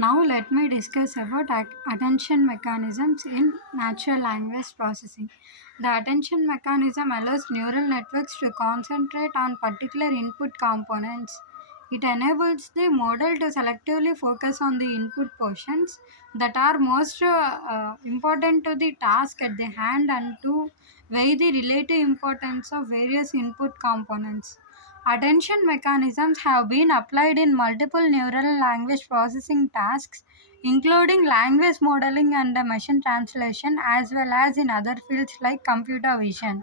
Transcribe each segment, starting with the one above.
Now let me discuss about attention mechanisms in natural language processing. The attention mechanism allows neural networks to concentrate on particular input components. It enables the model to selectively focus on the input portions that are most important to the task at the hand and to weigh the relative importance of various input components. Attention mechanisms have been applied in multiple neural language processing tasks, including language modeling and machine translation, as well as in other fields like computer vision.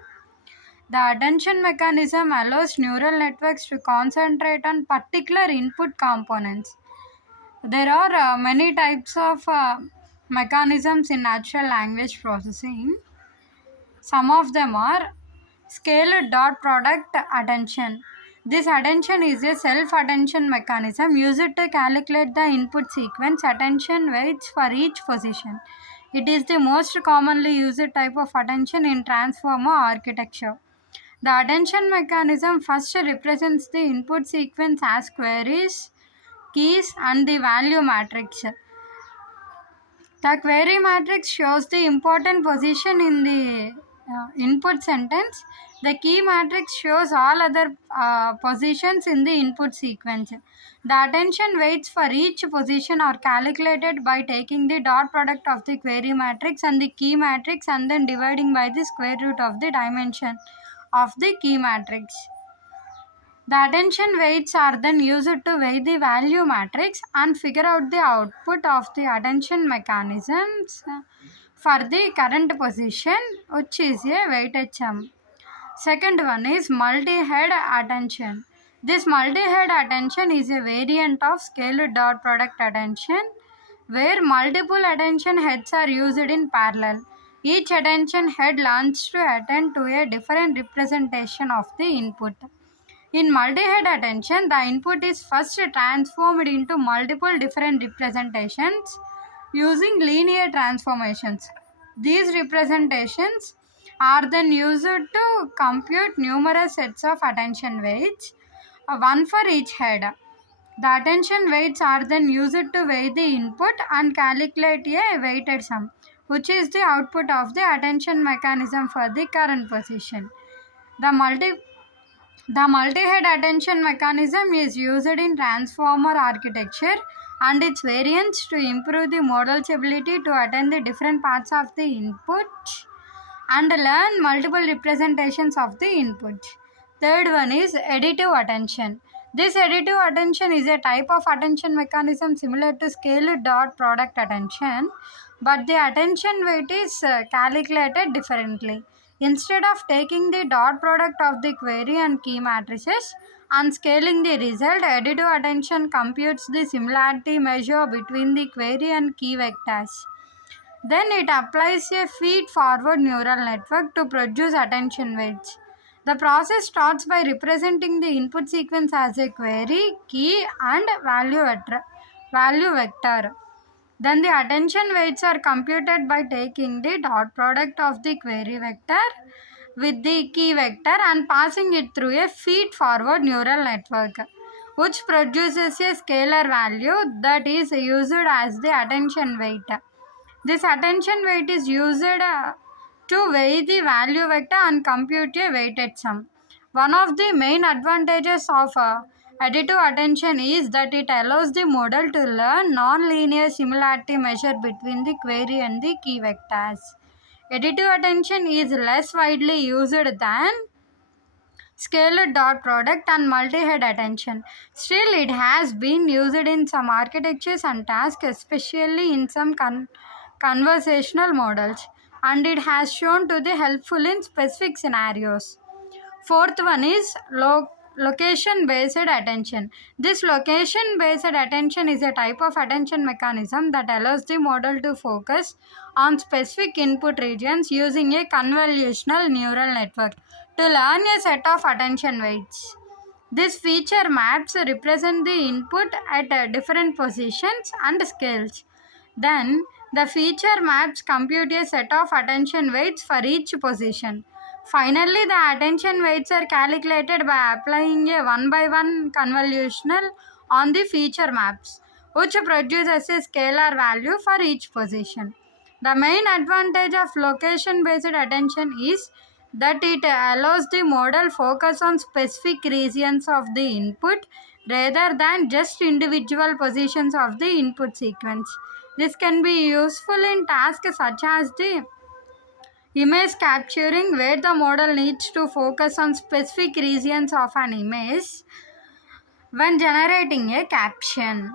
The attention mechanism allows neural networks to concentrate on particular input components. There are many types of mechanisms in natural language processing. Some of them are scaled dot product attention. This attention is a self-attention mechanism used to calculate the input sequence attention weights for each position. It is the most commonly used type of attention in transformer architecture. The attention mechanism first represents the input sequence as queries, keys, and the value matrix. The query matrix shows the important position in the input sentence. The key matrix shows all other positions in the input sequence. The attention weights for each position are calculated by taking the dot product of the query matrix and the key matrix and then dividing by the square root of the dimension of the key matrix. The attention weights are then used to weigh the value matrix and figure out the output of the attention mechanisms for the current position, which is a weighted sum. Second one is multi-head attention. This multi-head attention is a variant of scaled dot product attention where multiple attention heads are used in parallel. Each attention head learns to attend to a different representation of the input. In multi-head attention, the input is first transformed into multiple different representations using linear transformations. These representations are then used to compute numerous sets of attention weights, one for each head. The attention weights are then used to weigh the input and calculate a weighted sum, which is the output of the attention mechanism for the current position. The multi the multi-head attention mechanism is used in transformer architecture and its variants to improve the model's ability to attend the different parts of the input and learn multiple representations of the input. Third one is additive attention. This additive attention is a type of attention mechanism similar to scaled dot product attention, but the attention weight is calculated differently. Instead of taking the dot product of the query and key matrices and scaling the result, additive attention computes the similarity measure between the query and key vectors. Then it applies a feed-forward neural network to produce attention weights. The process starts by representing the input sequence as a query, key, and value vector. Then the attention weights are computed by taking the dot product of the query vector with the key vector and passing it through a feed-forward neural network, which produces a scalar value that is used as the attention weight. This attention weight is used to weigh the value vector and compute a weighted sum. One of the main advantages of additive attention is that it allows the model to learn non-linear similarity measure between the query and the key vectors. Additive attention is less widely used than scaled dot product and multi-head attention. Still, it has been used in some architectures and tasks, especially in some conversational models, and it has shown to be helpful in specific scenarios. Fourth one is location based attention. This location based attention is a type of attention mechanism that allows the model to focus on specific input regions using a convolutional neural network to learn a set of attention weights. This feature maps represent the input at different positions and scales. Then the feature maps compute a set of attention weights for each position. Finally, the attention weights are calculated by applying a one by one convolutional on the feature maps, which produces a scalar value for each position. The main advantage of location-based attention is that it allows the model focus on specific regions of the input rather than just individual positions of the input sequence. This can be useful in tasks such as the image capturing, where the model needs to focus on specific regions of an image when generating a caption.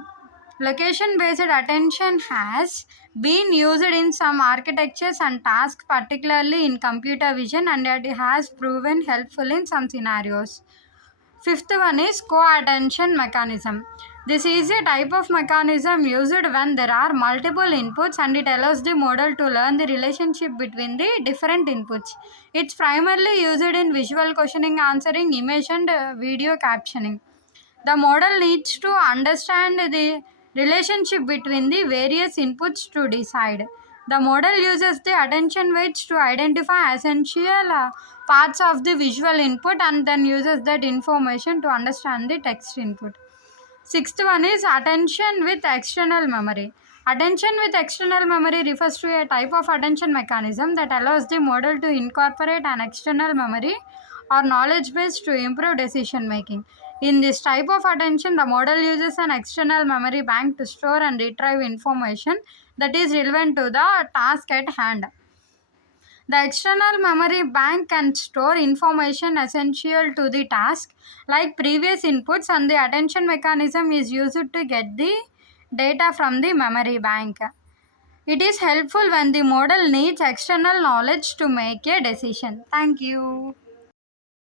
Location based attention has been used in some architectures and tasks, particularly in computer vision, and it has proven helpful in some scenarios. Fifth one is co-attention mechanism. This is a type of mechanism used when there are multiple inputs, and it allows the model to learn the relationship between the different inputs. It's primarily used in visual questioning, answering, image and video captioning. The model needs to understand the relationship between the various inputs to decide. The model uses the attention weights to identify essential parts of the visual input and then uses that information to understand the text input. Sixth one is attention with external memory. Attention with external memory refers to a type of attention mechanism that allows the model to incorporate an external memory or knowledge base to improve decision making. In this type of attention, the model uses an external memory bank to store and retrieve information that is relevant to the task at hand. The external memory bank can store information essential to the task, like previous inputs, and the attention mechanism is used to get the data from the memory bank. It is helpful when the model needs external knowledge to make a decision. Thank you.